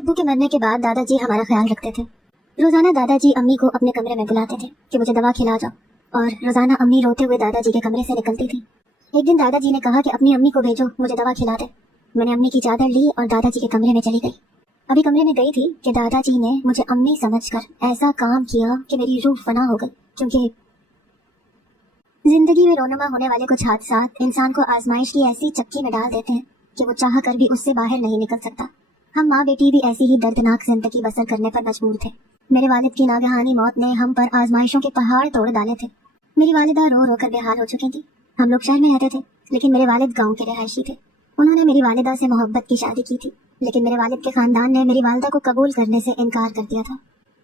ابو کے مرنے کے بعد دادا جی ہمارا خیال رکھتے تھے۔ روزانہ دادا جی امی کو اپنے کمرے میں بلاتے تھے کہ مجھے دوا کھلا جاؤ، اور روزانہ امی روتے ہوئے دادا جی کے کمرے سے نکلتی تھی۔ ایک دن دادا جی نے کہا کہ اپنی امی کو بھیجو، مجھے دوا کھلا دے۔ میں نے امی کی چادر لی اور دادا جی کے کمرے میں چلی گئی۔ ابھی کمرے میں گئی تھی کہ دادا جی نے مجھے امی سمجھ کر ایسا کام کیا کہ میری روح فنا ہو گئی، کیونکہ زندگی میں رونما ہونے والے کچھ حادثات انسان کو آزمائش کی ایسی چکی میں ڈال دیتے ہیں کہ وہ چاہ کر بھی اس سے باہر نہیں نکل سکتا۔ ہم ماں بیٹی بھی ایسی ہی دردناک زندگی بسر کرنے پر مجبور تھے۔ میرے والد کی ناگہانی موت نے ہم پر آزمائشوں کے پہاڑ توڑ ڈالے تھے۔ میری والدہ رو رو کر بے حال ہو چکی تھی۔ ہم لوگ شہر میں رہتے تھے، لیکن میرے والد گاؤں کے رہائشی تھے۔ انہوں نے میری والدہ سے محبت کی شادی کی تھی، لیکن میرے والد کے خاندان نے میری والدہ کو قبول کرنے سے انکار کر دیا تھا۔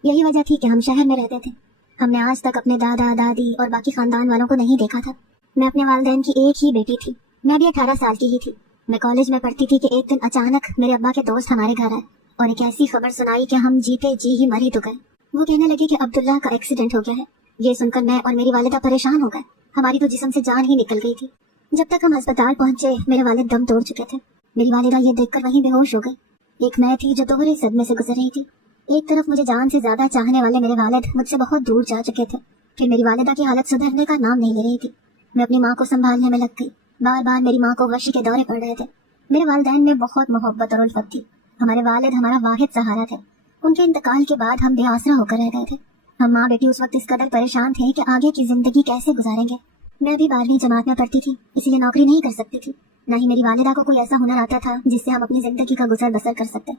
یہی وجہ تھی کہ ہم شہر میں رہتے تھے۔ ہم نے آج تک اپنے دادا دادی اور باقی خاندان والوں کو نہیں دیکھا تھا۔ میں اپنے والدین کی ایک ہی بیٹی تھی۔ میں بھی 18 سال کی ہی تھی۔ میں کالج میں پڑھتی تھی کہ ایک دن اچانک میرے ابا کے دوست ہمارے گھر آئے اور ایک ایسی خبر سنائی کہ ہم جیتے جی ہی مر ہی تو گئے۔ وہ کہنے لگے کہ عبداللہ کا ایکسیڈنٹ ہو گیا ہے۔ یہ سن کر میں اور میری والدہ پریشان ہو گئے۔ ہماری تو جسم سے جان ہی نکل گئی تھی۔ جب تک ہم ہسپتال پہنچے میرے والد دم توڑ چکے تھے۔ میری والدہ یہ دیکھ کر وہیں بے ہوش ہو گئی۔ ایک میں تھی جو دوہرے صدمے سے گزر رہی تھی۔ ایک طرف مجھے جان سے زیادہ چاہنے والے میرے والد مجھ سے بہت دور جا چکے تھے، پھر میری والدہ کی حالت سدھرنے کا نام نہیں لے رہی تھی۔ میں اپنی ماں کو سنبھالنے میں لگ گئی۔ بار بار میری ماں کو غشی کے دورے پڑ رہے تھے۔ میرے والدین میں بہت محبت اور الفت تھی۔ ہمارے والد ہمارا واحد سہارا تھے۔ ان کے انتقال کے بعد ہم بے آسرا ہو کر رہ گئے تھے۔ ہم ماں بیٹی اس وقت اس قدر پریشان تھے کہ آگے کی زندگی کیسے گزاریں گے۔ میں ابھی 12ویں جماعت میں پڑھتی تھی، اسی لیے نوکری نہیں کر سکتی تھی۔ نہ ہی میری والدہ کو کوئی ایسا ہنر آتا تھا جس سے ہم اپنی زندگی کا گزر بسر کر سکتے۔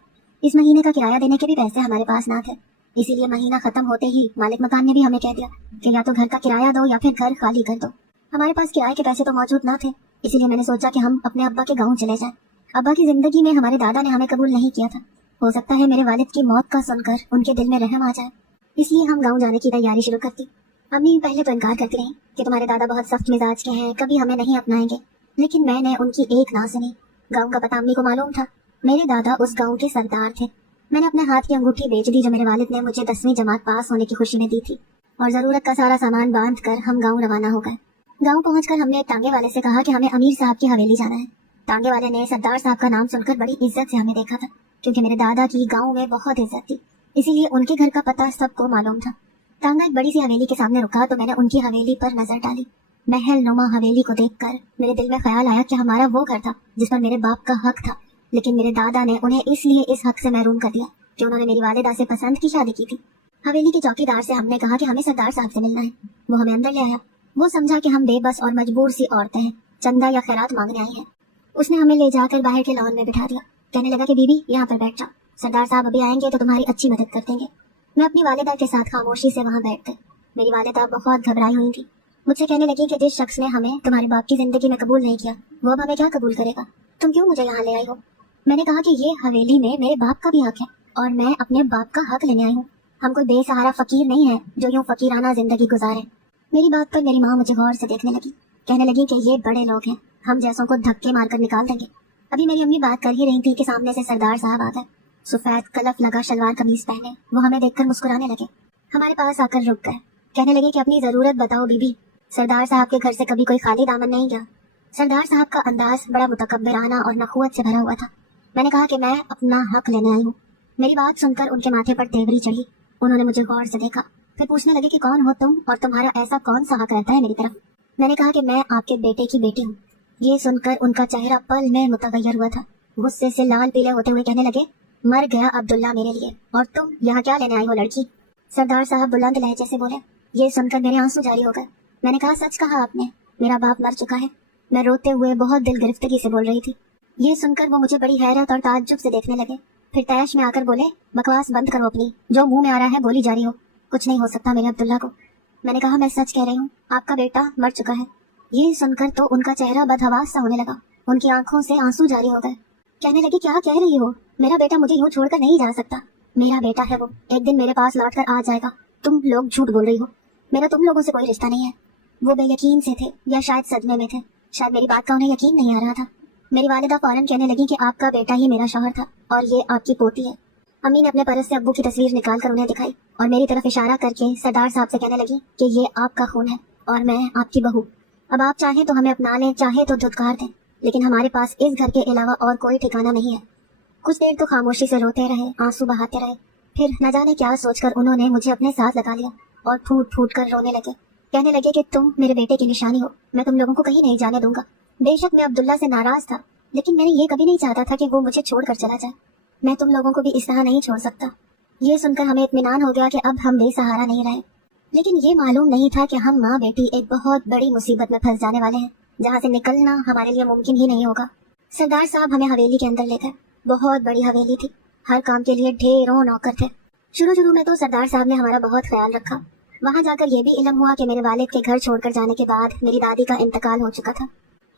اس مہینے کا کرایہ دینے کے بھی پیسے ہمارے پاس نہ تھے، اسی لیے مہینہ ختم ہوتے ہی مالک مکان نے بھی ہمیں کہہ دیا کہ یا تو گھر کا کرایہ دو یا پھر گھر خالی کر دو۔ ہمارے پاس کرایے کے پیسے تو موجود نہ تھے، اسی لیے میں نے سوچا کہ ہم اپنے ابا کے گاؤں چلے جائیں۔ ابا کی زندگی میں ہمارے دادا نے ہمیں قبول نہیں کیا تھا۔ ہو سکتا ہے میرے والد کی موت کا سن کر ان کے دل میں رحم آ جائے، اس لیے ہم گاؤں جانے کی تیاری شروع کرتی۔ امی پہلے تو انکار کرتی رہی کہ تمہارے دادا بہت سخت مزاج کے ہیں، کبھی ہمیں نہیں اپنائیں گے، لیکن میں نے ان کی ایک نہ سنی۔ گاؤں کا پتہ امی کو معلوم تھا۔ میرے دادا اس گاؤں کے سردار تھے۔ میں نے اپنے ہاتھ کی انگوٹھی بیچ دی جو میرے والد نے مجھے 10ویں جماعت پاس ہونے کی خوشی میں دی تھی، اور ضرورت کا سارا سامان باندھ کر ہم گاؤں روانہ ہو گئے۔ گاؤں پہنچ کر ہم نے ایک ٹانگے والے سے کہا کہ ہمیں امیر صاحب کی حویلی جانا ہے۔ ٹانگے والے نے سردار صاحب کا نام سن کر بڑی عزت سے ہمیں دیکھا تھا، کیونکہ میرے دادا کی گاؤں میں بہت عزت تھی، اسی لیے ان کے گھر کا پتہ سب کو معلوم تھا۔ ٹانگا ایک بڑی سی حویلی کے سامنے رکا تو میں نے ان کی حویلی پر نظر ڈالی۔ محل نما حویلی کو دیکھ کر میرے دل میں خیال آیا کہ ہمارا وہ گھر تھا جس پر میرے باپ کا حق تھا، لیکن میرے دادا نے انہیں اس لیے اس حق سے محروم کر دیا کہ انہوں نے میری والدہ سے پسند کی شادی کی تھی۔ حویلی کے چوکیدار سے ہم نے کہا کہ ہمیں سردار صاحب سے ملنا ہے۔ وہ ہمیں اندر لے آیا۔ وہ سمجھا کہ ہم بے بس اور مجبور سی عورتیں ہیں، چندہ یا خیرات مانگنے آئی ہیں۔ اس نے ہمیں لے جا کر باہر کے لان میں بٹھا دیا۔ کہنے لگا کہ بی بی یہاں پر بیٹھ جاؤ، سردار صاحب ابھی آئیں گے تو تمہاری اچھی مدد کر دیں گے۔ میں اپنی والدہ کے ساتھ خاموشی سے وہاں بیٹھ گئی۔ میری والدہ بہت گھبرائی ہوئی تھی۔ مجھ سے کہنے لگی کہ جس شخص نے ہمیں تمہارے باپ کی زندگی میں قبول نہیں کیا وہ اب ہمیں کیا قبول کرے گا؟ تم کیوں مجھے یہاں لے آئی ہو؟ میں نے کہا کہ یہ حویلی میں میرے باپ کا بھی حق ہے اور میں اپنے باپ کا حق لینے آئی ہوں۔ ہم کوئی بے سہارا فقیر نہیں ہے جو یوں فقیرانہ زندگی گزارے۔ میری بات پر میری ماں مجھے غور سے دیکھنے لگی۔ کہنے لگی کہ یہ بڑے لوگ ہیں، ہم جیسوں کو دھکے مار کر نکال دیں گے۔ ابھی میری امی بات کر ہی رہی تھی کہ سامنے سے سردار صاحب آ گئے، سفید کلف لگا شلوار قمیص پہنے۔ وہ ہمیں دیکھ کر مسکرانے لگے، ہمارے پاس آ کر رک گئے۔ کہنے لگے کہ اپنی ضرورت بتاؤ بی بی، سردار صاحب کے گھر سے کبھی کوئی خالی دامن نہیں گیا۔ سردار صاحب کا انداز بڑا متکبرانہ اور نخوت سے بھرا ہوا تھا۔ میں نے کہا کہ میں اپنا حق لینے آئی ہوں۔ میری بات سن کر ان کے ماتھے پر تیوری چڑھی۔ انہوں نے مجھے غور سے دیکھا، پھر پوچھنے لگے کہ کون ہو تم اور تمہارا ایسا کون سا حق رہتا ہے میری طرف؟ میں نے کہا کہ میں آپ کے بیٹے کی بیٹی ہوں۔ یہ سن کر ان کا چہرہ پل میں متغیر ہوا تھا۔ غصے سے لال پیلے ہوتے ہوئے کہنے لگے، مر گیا عبداللہ میرے لیے، اور تم یہاں کیا لینے آئی ہو لڑکی؟ سردار صاحب بلند لہجے سے بولے۔ یہ سن کر میرے آنسو جاری ہو گئے۔ میں نے کہا سچ کہا آپ نے، میرا باپ مر چکا ہے۔ میں روتے ہوئے بہت دل گرفتگی سے بول رہی تھی۔ یہ سن کر وہ مجھے بڑی حیرت اور تعجب سے دیکھنے لگے، پھر تیش میں آ کر بولے، بکواس بند کرو اپنی، جو منہ میں آ رہا ہے بولی جا رہی ہو، کچھ نہیں ہو سکتا میرے عبداللہ کو۔ میں نے کہا میں سچ کہہ رہی ہوں، آپ کا بیٹا مر چکا ہے۔ یہ سن کر تو ان کا چہرہ بدحواس سا ہونے لگا، ان کی آنکھوں سے آنسو جاری ہو گئے۔ کہنے لگی کیا کہہ رہی ہو؟ میرا بیٹا مجھے یوں چھوڑ کر نہیں جا سکتا۔ میرا بیٹا ہے وہ، ایک دن میرے پاس لوٹ کر آ جائے گا۔ تم لوگ جھوٹ بول رہی ہو، میرا تم لوگوں سے کوئی رشتہ نہیں ہے۔ وہ بے یقین سے تھے یا شاید صدمے میں تھے، شاید میری بات کا انہیں یقین نہیں آ رہا تھا۔ میری والدہ فوراً کہنے لگی کہ آپ کا بیٹا ہی میرا شوہر تھا اور یہ آپ کی پوتی ہے۔ امی نے اپنے پرس سے ابو کی تصویر نکال کر انہیں دکھائی اور میری طرف اشارہ کر کے سردار صاحب سے کہنے لگی کہ یہ آپ کا خون ہے اور میں آپ کی بہو۔ اب آپ چاہیں تو ہمیں اپنا لیں، چاہے تو دھتکار دیں، لیکن ہمارے پاس اس گھر کے علاوہ اور کوئی ٹھکانہ نہیں ہے۔ कुछ देर तो खामोशी से रोते रहे, आंसू बहाते रहे। फिर न जाने क्या सोचकर उन्होंने मुझे अपने साथ लगा लिया और फूट फूट कर रोने लगे। कहने लगे कि तुम मेरे बेटे की निशानी हो, मैं तुम लोगों को कहीं नहीं जाने दूंगा। बेशक मैं अब्दुल्ला से नाराज था, लेकिन मैंने ये कभी नहीं चाहता था कि वो मुझे छोड़कर चला जाए। मैं तुम लोगों को भी इस तरह नहीं छोड़ सकता। ये सुनकर हमें इत्मीनान हो गया कि अब हम बेसहारा नहीं रहे। लेकिन ये मालूम नहीं था कि हम माँ बेटी एक बहुत बड़ी मुसीबत में फंस जाने वाले हैं, जहाँ से निकलना हमारे लिए मुमकिन ही नहीं होगा। सरदार साहब हमें हवेली के अंदर ले गए। बहुत बड़ी हवेली थी, हर काम के लिए ढेरों नौकर थे। शुरू में तो सरदार साहब ने हमारा बहुत ख्याल रखा। वहाँ जाकर यह भी इल्म हुआ कि मेरे वालिद के घर छोड़कर जाने के बाद मेरी दादी का इंतकाल हो चुका था।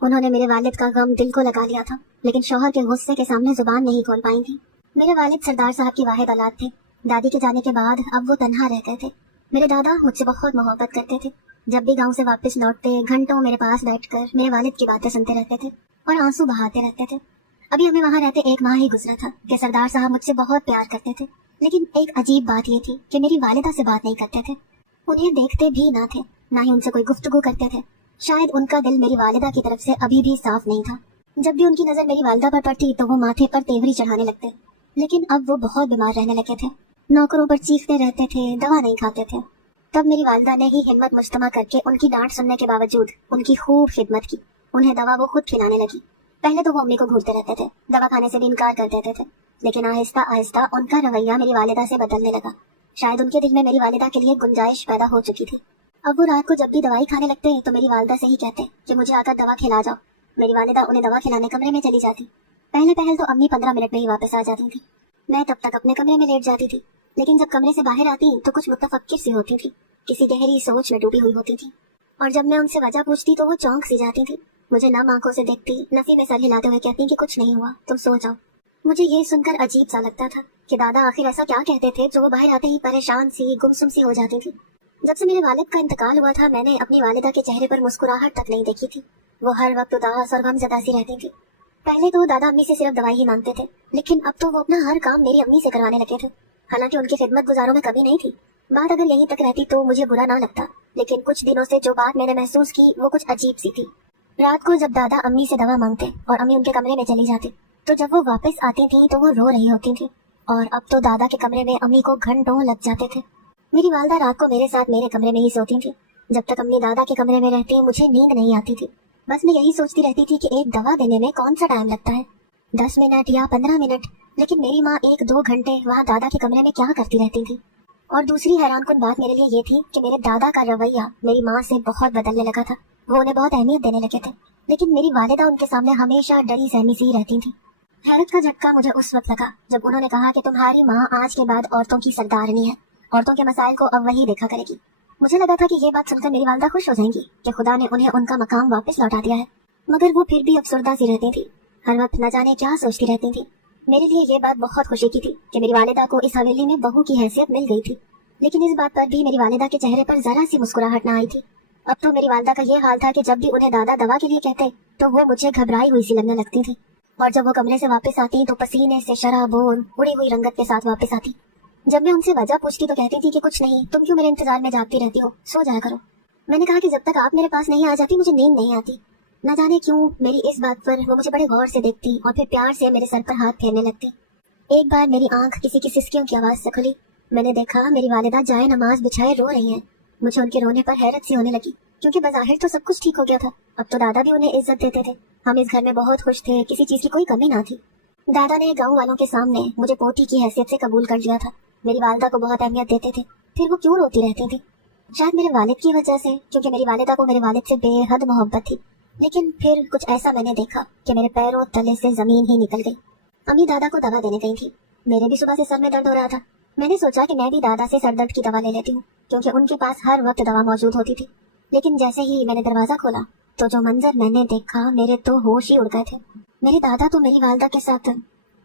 उन्होंने मेरे वालिद का गम दिल को लगा लिया था, लेकिन शौहर के गुस्से के सामने जुबान नहीं खोल पाई थी। मेरे वालिद सरदार साहब की वाहिद औलाद थे। दादी के जाने के बाद अब वो तन्हा रहते थे। मेरे दादा मुझसे बहुत मोहब्बत करते थे। जब भी गाँव से वापस लौटते घंटों मेरे पास बैठकर मेरे वालिद की बातें सुनते रहते थे और आंसू बहाते रहते थे। अभी हमें वहाँ रहते 1 माह ही गुजरा था कि सरदार साहब मुझसे बहुत प्यार करते थे। लेकिन एक अजीब बात ये थी कि मेरी वालिदा से बात नहीं करते थे, उन्हें देखते भी ना थे, ना ही उनसे कोई गुफ्तगू करते थे। शायद उनका दिल मेरी वालिदा की तरफ से अभी भी साफ नहीं था। जब भी उनकी नजर मेरी वालिदा पर पड़ती तो वो माथे पर तेवरी चढ़ाने लगते। लेकिन अब वो बहुत बीमार रहने लगे थे, नौकरों पर चीखते रहते थे, दवा नहीं खाते थे। तब मेरी वालिदा ने ही हिम्मत मुज्तमा करके उनकी डांट सुनने के बावजूद उनकी खूब खिदमत की। उन्हें दवा वो खुद खिलाने लगी। पहले तो वो अम्मी को घूरते रहते थे, दवा खाने से भी इनकार कर देते थे, लेकिन आहिस्ता आहिस्ता उनका रवैया मेरी वालिदा से बदलने लगा। शायद उनके दिल में मेरी वालिदा के लिए गुंजाइश पैदा हो चुकी थी। अब वो रात को जब भी दवाई खाने लगते तो मेरी वालिदा से ही कहते कि मुझे आकर दवा खिला जाओ। मेरी वालिदा उन्हें दवा खिलाने कमरे में चली जाती। पहले तो अम्मी 15 मिनट में ही वापस आ जाती थी। मैं तब तक अपने कमरे में लेट जाती थी, लेकिन जब कमरे से बाहर आती तो कुछ मुतफक्किर सी होती थी, किसी गहरी सोच में डूबी हुई होती थी। और जब मैं उनसे वजह पूछती तो वो चौंक सी जाती थी, मुझे नम आंखों से देखती, नफी में सर हिलाते हुए कहती कि कुछ नहीं हुआ, तुम सो जाओ। मुझे ये सुनकर अजीब सा लगता था कि दादा आखिर ऐसा क्या कहते थे जो वो बाहर आते ही परेशान सी गुमसुम सी हो जाती थी। जब से मेरे वालिद का इंतकाल हुआ था मैंने अपनी वालिदा के चेहरे पर मुस्कुराहट तक नहीं देखी थी। वो हर वक्त उदास और गमज़दा सी रहती थी। पहले तो दादा अम्मी से सिर्फ दवाई ही मांगते थे, लेकिन अब तो वो अपना हर काम मेरी अम्मी से करवाने लगे थे। हालांकि उनकी खिदमत गुजारों में कभी नहीं थी। बात अगर यहीं तक रहती तो मुझे बुरा ना लगता, लेकिन कुछ दिनों से जो बात मैंने महसूस की वो कुछ अजीब सी थी। रात को जब दादा अम्मी से दवा मांगते और अम्मी उनके कमरे में चली जाती, तो जब वो वापस आती थी तो वो रो रही होती थी। और अब तो दादा के कमरे में अम्मी को घंटों लग जाते थे। मेरी वालदा रात को मेरे साथ मेरे कमरे में ही सोती थी। जब तक अम्मी दादा के कमरे में रहती मुझे नींद नहीं आती थी। बस मैं यही सोचती रहती थी कि एक दवा देने में कौन सा टाइम लगता है, 10 मिनट या 15 मिनट, लेकिन मेरी माँ 1-2 घंटे वहाँ दादा के कमरे में क्या करती रहती थी। और दूसरी हैरानकुन बात मेरे लिए ये थी कि मेरे दादा का रवैया मेरी माँ से बहुत बदलने लगा था। वो उन्हें बहुत अहमियत देने लगे थे, लेकिन मेरी वालिदा उनके सामने हमेशा डरी सहमी सी रहती थी। हैरत का झटका मुझे उस वक्त लगा जब उन्होंने कहा कि तुम्हारी माँ आज के बाद औरतों की सरदारनी है, औरतों के मसाइल को अब वही देखा करेगी। मुझे लगा था कि ये बात सुनकर मेरी वालिदा खुश हो जाएंगी कि खुदा ने उन्हें उनका मकाम वापस लौटा दिया है, मगर वो फिर भी अफसरदा सी रहती थी। हर वक्त न जाने क्या सोचती रहती थी। मेरे लिए ये बात बहुत खुशी की थी कि मेरी वालिदा को इस हवेली में बहू की हैसियत मिल गई थी, लेकिन इस बात पर भी मेरी वालिदा के चेहरे पर जरा सी मुस्कुराहट न आई थी। अब तो मेरी वालिदा का ये हाल था कि जब भी उन्हें दादा दवा के लिए कहते तो वो मुझे घबराई हुई सी लगने लगती थी, और जब वो कमरे से वापस आती तो पसीने से शराबोर उड़ी हुई रंगत के साथ वापस आती। जब मैं उनसे वजह पूछती तो कहती थी कि कुछ नहीं, तुम क्यों मेरे इंतजार में जागती रहती हो, सो जाया करो। मैंने कहा कि जब तक आप मेरे पास नहीं आ जाती मुझे नींद नहीं आती। न जाने क्यों मेरी इस बात पर वो मुझे बड़े गौर से देखती और फिर प्यार से मेरे सर पर हाथ फेरने लगती। एक बार मेरी आंख किसी की सिसकियों की आवाज से खुली। मैंने देखा मेरी वालिदा जाए नमाज बिछाए रो रही हैं। मुझे उनके रोने पर हैरत सी होने लगी, क्योंकि बज़ाहिर तो सब कुछ ठीक हो गया था। अब तो दादा भी उन्हें इज्जत देते थे। हम इस घर में बहुत खुश थे, किसी चीज की कोई कमी ना थी। दादा ने गाँव वालों के सामने मुझे पोती की हैसियत से कबूल कर लिया था। मेरी वालिदा को बहुत अहमियत देते थे। फिर वो क्यों रोती रहती थी? शायद मेरे वालिद की वजह से, क्योंकि मेरी वालिदा को मेरे वालिद से बेहद मोहब्बत थी। लेकिन फिर कुछ ऐसा मैंने देखा कि मेरे पैरों तले से जमीन ही निकल गई। अम्मी दादा को दवा देने गई थी। मेरे भी सुबह से सर में दर्द हो रहा था। मैंने सोचा कि मैं भी दादा से सर दर्द की दवा ले लेती हूँ, क्योंकि उनके पास हर वक्त दवा मौजूद होती थी। लेकिन जैसे ही मैंने दरवाजा खोला तो जो मंजर मैंने देखा, मेरे तो होश ही उड़ गए थे। मेरे दादा तो मेरी वालिदा के साथ,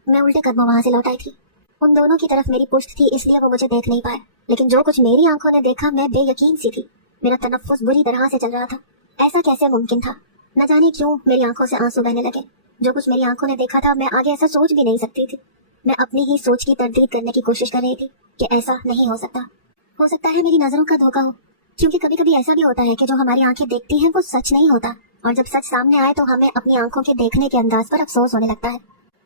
मैं उल्टे कदमों वहाँ से लौट आई थी। उन दोनों की तरफ मेरी पुश्त थी, इसलिए वो मुझे देख नहीं पाए, लेकिन जो कुछ मेरी आंखों ने देखा मैं बेयकीन सी थी। मेरा तनफ्फुस बुरी तरह से चल रहा था। ऐसा कैसे मुमकिन था? न जाने क्यों मेरी आंखों से आंसू बहने लगे। जो कुछ मेरी आंखों ने देखा था मैं आगे ऐसा सोच भी नहीं सकती थी। मैं अपनी ही सोच की तरदीद करने की कोशिश कर रही थी कि ऐसा नहीं हो सकता। हो सकता है मेरी नजरों का धोखा हो, क्योंकि कभी कभी ऐसा भी होता है कि जो हमारी आंखें देखती हैं वो सच नहीं होता, और जब सच सामने आए तो हमें अपनी आंखों के देखने के अंदाज पर अफसोस होने लगता है।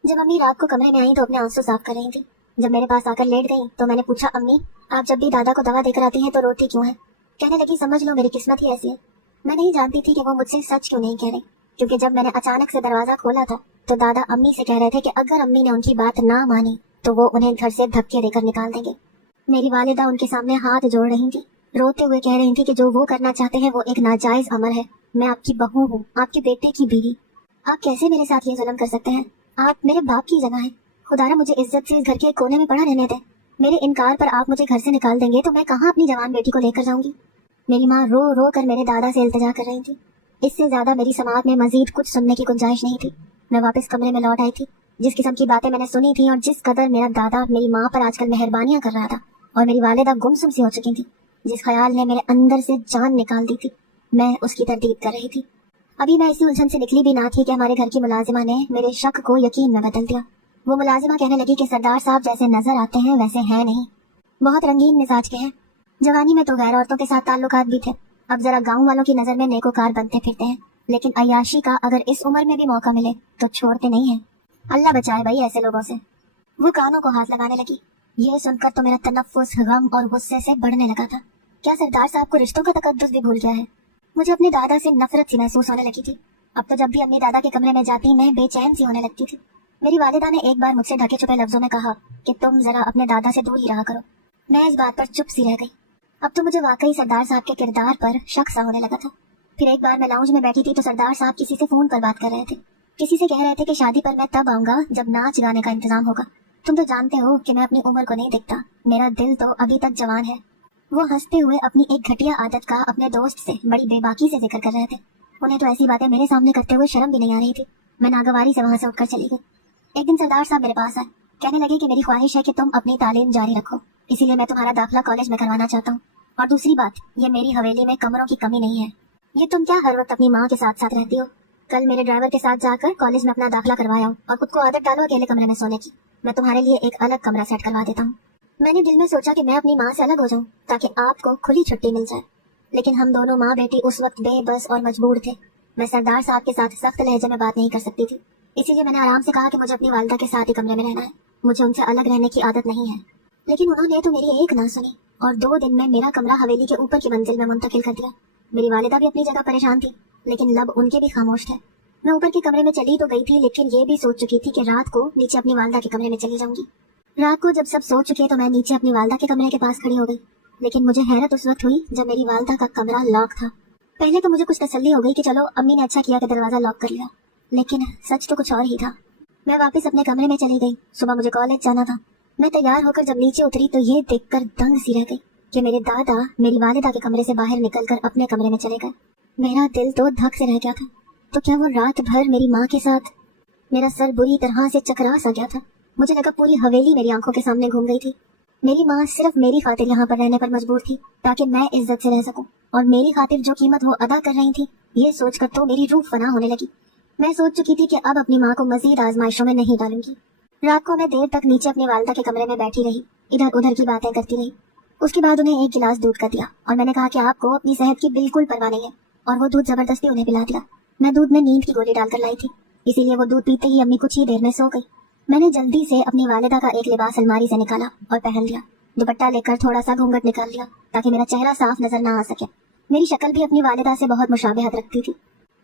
जब अम्मी रात को कमरे में आई तो अपने आंसू साफ कर रही थी। जब मेरे पास आकर लेट गई तो मैंने पूछा, अम्मी आप जब भी दादा को दवा देकर आती हैं तो रोती क्यों है? कहने लगी, समझ लो मेरी किस्मत ही ऐसी है। मैं नहीं जानती थी कि वो मुझसे सच क्यों नहीं कह रही, क्योंकि जब मैंने अचानक से दरवाजा खोला था तो दादा अम्मी से कह रहे थे कि अगर अम्मी ने उनकी बात ना मानी तो वो उन्हें घर से धक्के देकर निकाल देंगे। मेरी वालिदा उनके सामने हाथ जोड़ रही थी, रोते हुए कह रही थी कि जो वो करना चाहते हैं वो एक नाजायज अमल है। मैं आपकी बहू हूँ, आपके बेटे की बीवी। आप कैसे मेरे साथ ये जुल्म कर सकते हैं? आप मेरे बाप की जगह हैं। खुदारा मुझे इज्जत से इस घर के एक कोने में पड़ा रहने दें। मेरे इनकार पर आप मुझे घर से निकाल देंगे तो मैं कहाँ अपनी जवान बेटी को लेकर जाऊंगी? मेरी माँ रो रो कर मेरे दादा से इल्तिजा कर रही थी। इससे ज्यादा मेरी समाअत में मजीद कुछ सुनने की गुंजाइश नहीं थी। मैं वापस कमरे में लौट आई थी। जिस किस्म की बातें मैंने सुनी थी और जिस कदर मेरा दादा मेरी माँ पर आजकल मेहरबानियां कर रहा था और मेरी वालिदा गुमसुम सी हो चुकी थी, जिस ख्याल ने मेरे अंदर से जान निकाल दी थी, मैं उसकी तरदीद कर रही थी। अभी मैं इसी उलझन से निकली भी ना थी कि हमारे घर की मुलाजिमा ने मेरे शक को यकीन में बदल दिया। वो मुलाजिमा कहने लगी कि सरदार साहब जैसे नजर आते हैं वैसे हैं नहीं, बहुत रंगीन मिजाज के हैं। जवानी में तो गैर औरतों के साथ ताल्लुकात भी थे, अब जरा गाँव वालों की नजर में नेकोकार बनते फिरते हैं, लेकिन अय्याशी का अगर इस उम्र में भी मौका मिले तो छोड़ते नहीं है। अल्लाह बचाए भाई ऐसे लोगों से। वो कानों को हाथ लगाने लगी। ये सुनकर तो मेरा तनफ्फुस गम और गुस्से से बढ़ने लगा था। क्या सरदार साहब को रिश्तों का तकद्दुस भी भूल गया है? मुझे अपने दादा से नफरत सी महसूस होने लगी थी। अब तो जब भी अम्मी दादा के कमरे में जाती मैं बेचैन सी होने लगती थी। मेरी वालिदा ने एक बार मुझसे ढके छुपे लफ्जों में कहा कि तुम जरा अपने दादा से दूर ही रहा करो। मैं इस बात पर चुप सी रह गई। अब तो मुझे वाकई सरदार साहब के किरदार पर शक सा होने लगा था। फिर एक बार मैं लाउंज में बैठी थी तो सरदार साहब किसी से फोन पर बात कर रहे थे। किसी से कह रहे थे कि शादी पर मैं तब आऊंगा जब नाच गाने का इंतजाम होगा। तुम तो जानते हो कि मैं अपनी उम्र को नहीं देखता, मेरा दिल तो अभी तक जवान है। वो हंसते हुए अपनी एक घटिया आदत का अपने दोस्त से बड़ी बेबाकी से जिक्र कर रहे थे। उन्हें तो ऐसी बातें मेरे सामने करते हुए शर्म भी नहीं आ रही थी। मैं नागवारी से वहां से उठकर चली गई। एक दिन सरदार साहब मेरे पास आए, कहने लगे कि मेरी ख्वाहिश है कि तुम अपनी तालीम जारी रखो, इसीलिए मैं तुम्हारा दाखिला कॉलेज में करवाना चाहता हूँ। और दूसरी बात, ये मेरी हवेली में कमरों की कमी नहीं है। ये तुम क्या हर वक्त अपनी माँ के साथ साथ रहती हो? कल मेरे ड्राइवर के साथ जाकर कॉलेज में अपना दाखिला करवाया और खुद को आदत डालो अकेले कमरे में सोने की। मैं तुम्हारे लिए एक अलग कमरा सेट करवा देता हूँ। मैंने दिल में सोचा कि मैं अपनी माँ से अलग हो जाऊँ ताकि आपको खुली छुट्टी मिल जाए, लेकिन हम दोनों माँ बेटी उस वक्त बेबस और मजबूर थे। मैं सरदार साहब के साथ सख्त लहजे में बात नहीं कर सकती थी, इसीलिए मैंने आराम से कहा कि मुझे अपनी वालिदा के साथ ही कमरे में रहना है, मुझे उनसे अलग रहने की आदत नहीं है। लेकिन उन्होंने तो मेरी एक ना सुनी और 2 दिन में मेरा कमरा हवेली के ऊपर की मंजिल में मुंतकिल कर दिया। मेरी वालिदा भी अपनी जगह परेशान थी, लेकिन लब उनके भी खामोश थे। मैं ऊपर के कमरे में चली तो गई थी, लेकिन ये भी सोच चुकी थी कि रात को नीचे अपनी वालिदा के कमरे में चली जाऊंगी। रात को जब सब सो चुके तो मैं नीचे अपनी वालिदा के कमरे के पास खड़ी हो गई, लेकिन मुझे हैरत उस वक्त हुई जब मेरी वालिदा का कमरा लॉक था। पहले तो मुझे कुछ तसल्ली हो गई कि चलो अम्मी ने अच्छा किया कि दरवाजा लॉक कर लिया, लेकिन सच तो कुछ और ही था। मैं वापस अपने कमरे में चली गई। सुबह मुझे कॉलेज जाना था। मैं तैयार होकर जब नीचे उतरी तो ये देखकर दंग सी रह गई कि मेरे दादा मेरी वालिदा के कमरे से बाहर निकलकर अपने कमरे में चले गए। मेरा दिल तो धक से रह गया था। तो क्या वो रात भर मेरी माँ के साथ? मेरा सर बुरी तरह से चकरा सा गया था। मुझे लगा पूरी हवेली मेरी आंखों के सामने घूम गई थी। मेरी माँ सिर्फ मेरी खातिर यहाँ पर रहने पर मजबूर थी ताकि मैं इज्जत से रह सकूं, और मेरी खातिर जो कीमत वो अदा कर रही थी ये सोचकर तो मेरी रूह फना होने लगी। मैं सोच चुकी थी कि अब अपनी माँ को मजीद आजमाइशों में नहीं डालूंगी। रात को मैं देर तक नीचे अपनी वालिदा के कमरे में बैठी रही, इधर उधर की बातें करती रही। उसके बाद उन्हें एक गिलास दूध का दिया और मैंने कहा कि आपको अपनी सेहत की बिल्कुल परवाह नहीं है, और वो दूध जबरदस्ती उन्हें पिला दिया। मैं दूध में नींद की गोली डालकर लाई थी, इसीलिए वो दूध पीते ही अम्मी कुछ ही देर में सो गई। मैंने जल्दी से अपनी वालिदा का एक लिबास अलमारी से निकाला और पहन लिया। दुपट्टा लेकर थोड़ा सा घूंघट निकाल लिया ताकि मेरा चेहरा साफ नजर ना आ सके। मेरी शक्ल भी अपनी वालिदा से बहुत मुशाबिहत रखती थी।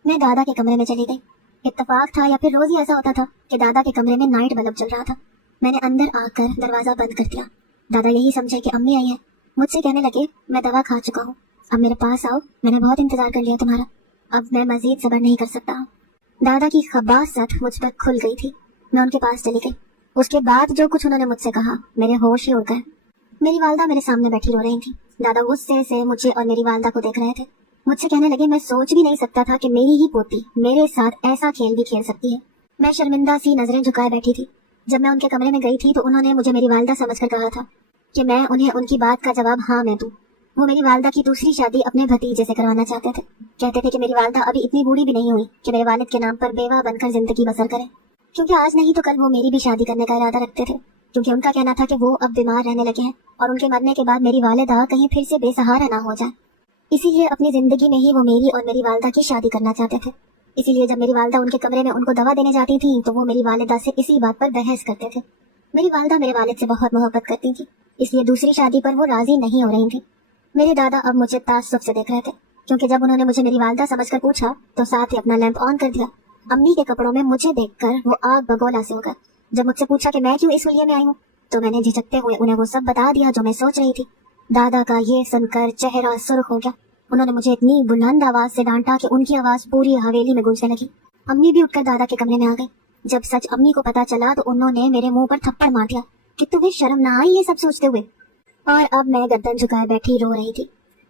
मैं दादा के कमरे में चली गई। इत्तेफाक था या फिर रोज ही ऐसा होता था कि दादा के कमरे में नाइट बल्ब जल रहा था। मैंने अंदर आकर दरवाजा बंद कर दिया। दादा यही समझे कि अम्मी आई है। मुझसे कहने लगे, मैं दवा खा चुका हूँ, अब मेरे पास आओ, मैंने बहुत इंतजार कर लिया तुम्हारा, अब मैं मजीद सब्र नहीं कर सकता। दादा की खबासत मुझ पर खुल गई थी। मैं उनके पास चली गई। उसके बाद जो कुछ उन्होंने मुझसे कहा मेरे होश ही उड़ गए। मेरी वालिदा मेरे सामने बैठी रो रही थी। दादा गुस्से से मुझे और मेरी वालिदा को देख रहे थे। मुझसे कहने लगे, मैं सोच भी नहीं सकता था कि मेरी ही पोती मेरे साथ ऐसा खेल भी खेल सकती है। मैं शर्मिंदा सी नजरें झुकाए बैठी थी। जब मैं उनके कमरे में गई थी तो उन्होंने मुझे मेरी वालिदा समझकर कहा था कि मैं उन्हें उनकी बात का जवाब हाँ में दूं। वो मेरी वालिदा की दूसरी शादी अपने भतीजे से करवाना चाहते थे। कहते थे कि मेरी वालिदा अभी इतनी बूढ़ी भी नहीं हुई कि मेरे वालिद के नाम पर बेवा बनकर जिंदगी बसर करे, क्योंकि आज नहीं तो कल वो मेरी भी शादी करने का इरादा रखते थे। क्योंकि उनका कहना था कि वो अब बीमार रहने लगे हैं और उनके मरने के बाद मेरी वालिदा कहीं फिर से बेसहारा ना हो जाए, इसीलिए अपनी जिंदगी में ही वो मेरी और मेरी वालिदा की शादी करना चाहते थे। اسی لیے جب میری والدہ ان کے کمرے میں ان کو دوا دینے جاتی تھی تو وہ میری والدہ سے اسی بات پر بحث کرتے تھے۔ میری والدہ میرے والد سے بہت محبت کرتی تھی، اس لیے دوسری شادی پر وہ راضی نہیں ہو رہی تھی۔ میرے دادا اب مجھے تعصب سے دیکھ رہے تھے، کیونکہ جب انہوں نے مجھے میری والدہ سمجھ کر پوچھا تو ساتھ ہی اپنا لیمپ آن کر دیا۔ امی کے کپڑوں میں مجھے دیکھ کر وہ آگ بگولا سے ہو گئے۔ جب مجھ سے پوچھا کہ میں کیوں اس حلیے میں آئی ہوں تو میں نے جھجکتے ہوئے انہیں وہ سب بتا دیا جو میں سوچ رہی تھی۔ دادا کا یہ سن کر چہرہ سرخ ہو گیا۔ انہوں نے مجھے اتنی بلند آواز سے ڈانٹا کہ ان کی آواز پوری حویلی میں گونجنے لگی۔ امی بھی اٹھ کر دادا کے کمرے میں آ گئی۔ جب سچ امی کو پتا چلا تو انہوں نے میرے منہ پر تھپڑ مار دیا کہ تمہیں شرم نہ آئی یہ سب سوچتے ہوئے، اور اب میں گردن جھکائے بیٹھی رو رہی تھی۔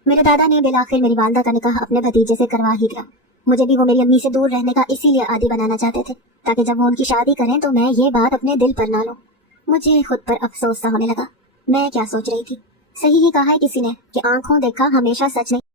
میرے دادا نے بالآخر میری والدہ کا نکاح اپنے بھتیجے سے کروا ہی دیا۔ مجھے بھی وہ میری امی سے دور رہنے کا اسی لیے عادی بنانا چاہتے تھے تاکہ جب وہ ان کی شادی کریں تو میں یہ بات اپنے دل پر نہ لوں۔ مجھے خود پر افسوس سا ہونے لگا۔ میں کیا سوچ رہی تھی؟ صحیح ہی کہا ہے کسی نے کہ آنکھوں دیکھا ہمیشہ سچ نہیں